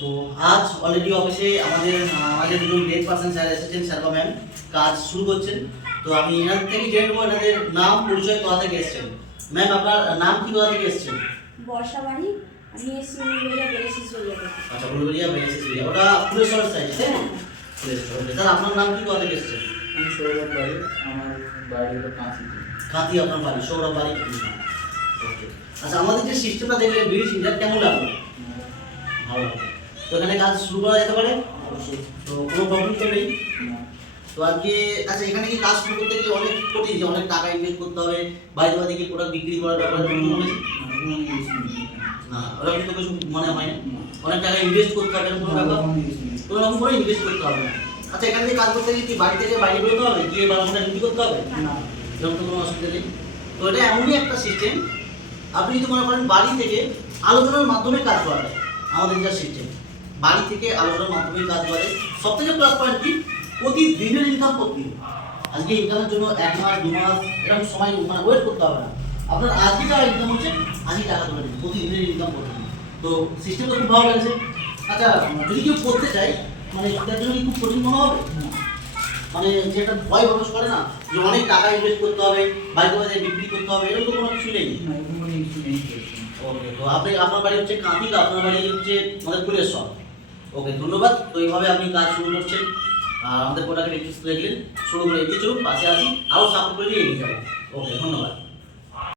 তো আজ অলরেডি অফিসে আমাদের দুজন গ্রেড পার্সন স্যার এসেছেন, স্যার বা ম্যাম কাজ শুরু করছেন। তো আমি এনাদের থেকে জেনে নেবো এনাদের নাম পরিচয় কোথা থেকে এসেছেন। ম্যাম আপনার নাম কি, কোথা থেকে এসেছেন? বর্ষাবাড়ি। আমি এসছি উলুবেড়িয়া বেলেসিস জড়িয়া থেকে। আচ্ছা, উলুবেড়িয়া বেলেসিস জড়িয়া, ওটা ফুলেশ্বর সাইড তাই না? ফুলেশ্বর। ওকে স্যার, আপনার নাম কি, কোথা থেকে এসেছেন? আমি সৌরভ বাড়ি, আমার বাড়ি হলো কাঁচিতে। কাঁথি আপনার বাড়ি, সৌরভ বাড়ি। ওকে আচ্ছা, আমাদের যে সিস্টেমটা দেখলে ব্রিজ এটা কেমন লাগলো? ভালো লাগলো। তো এখানে কাজ শুরু করা যেতে পারে অবশ্যই। তো, কোনো প্রবলেম তো নেই না, তো আজকে। আচ্ছা, এখানে কি কাজ শুরু করতে গেলে অনেক কঠিন, যে অনেক টাকা ইনভেস্ট করতে হবে, বাইরে বাইরে গিয়ে প্রোডাক্ট বিক্রি করার ব্যাপারে কোনো মনে কোনো কিছু নেই। না, ওরকম তো কিছু মনে হয় না। অনেক টাকা ইনভেস্ট করতে হবে, এরকম কোনো ব্যাপার কোনো রকম করে ইনভেস্ট করতে হবে না। আচ্ছা, এখানে থেকে কাজ করতে গেলে কি বাড়ি থেকে বাইরে বেরোতে হবে, গিয়ে বারোটা ডিউটি করতে হবে? না, এরকম তো কোনো অসুবিধা নেই। তো এটা এমনই একটা সিস্টেম, আপনি যদি মনে করেন বাড়ি থেকে আলোচনার মাধ্যমে কাজ করা যায়, আমাদের যা সিস্টেম বাড়ি থেকে আলোচনার মাধ্যমে কাজ করে। সব থেকে প্লাস পয়েন্ট কি, প্রতিদিনের ইনকাম প্রতিদিন। আজকে ইনকামের জন্য 1 মাস 2 মাস এরকম সময় ওয়েট করতে হবে না। আপনার আজকে যা ইনকাম হচ্ছে আজই টাকা তুলে দিন, প্রতিদিনের ইনকাম প্রতিদিন। তো সিস্টেমটা খুব ভালো লাগছে। আচ্ছা, যদি কেউ করতে চায় তার জন্য কি খুব কঠিন মনে হবে? মানে যেটা ভয় প্রকাশ করে না, যে অনেক টাকা ইনভেস্ট করতে হবে, বাইরে বাইরে বিক্রি করতে হবে, এরকম কোনো কিছু নেই। না, এরকম কোনো কিছু নেই। ওকে, তো আপনার বাড়ি হচ্ছে কাঁথি, আপনার বাড়ি হচ্ছে আমাদের ফুলেশ্বর। ওকে, ধন্যবাদ। তো এইভাবে আপনি কাজ শুরু করছেন, আর আমাদের প্রোডাক্টের একটু দেখলেন, শুরু করে এগিয়ে চলুন, পাশে আসি, আরও সাপোর্ট করে এগিয়ে যাবো। ওকে, ধন্যবাদ।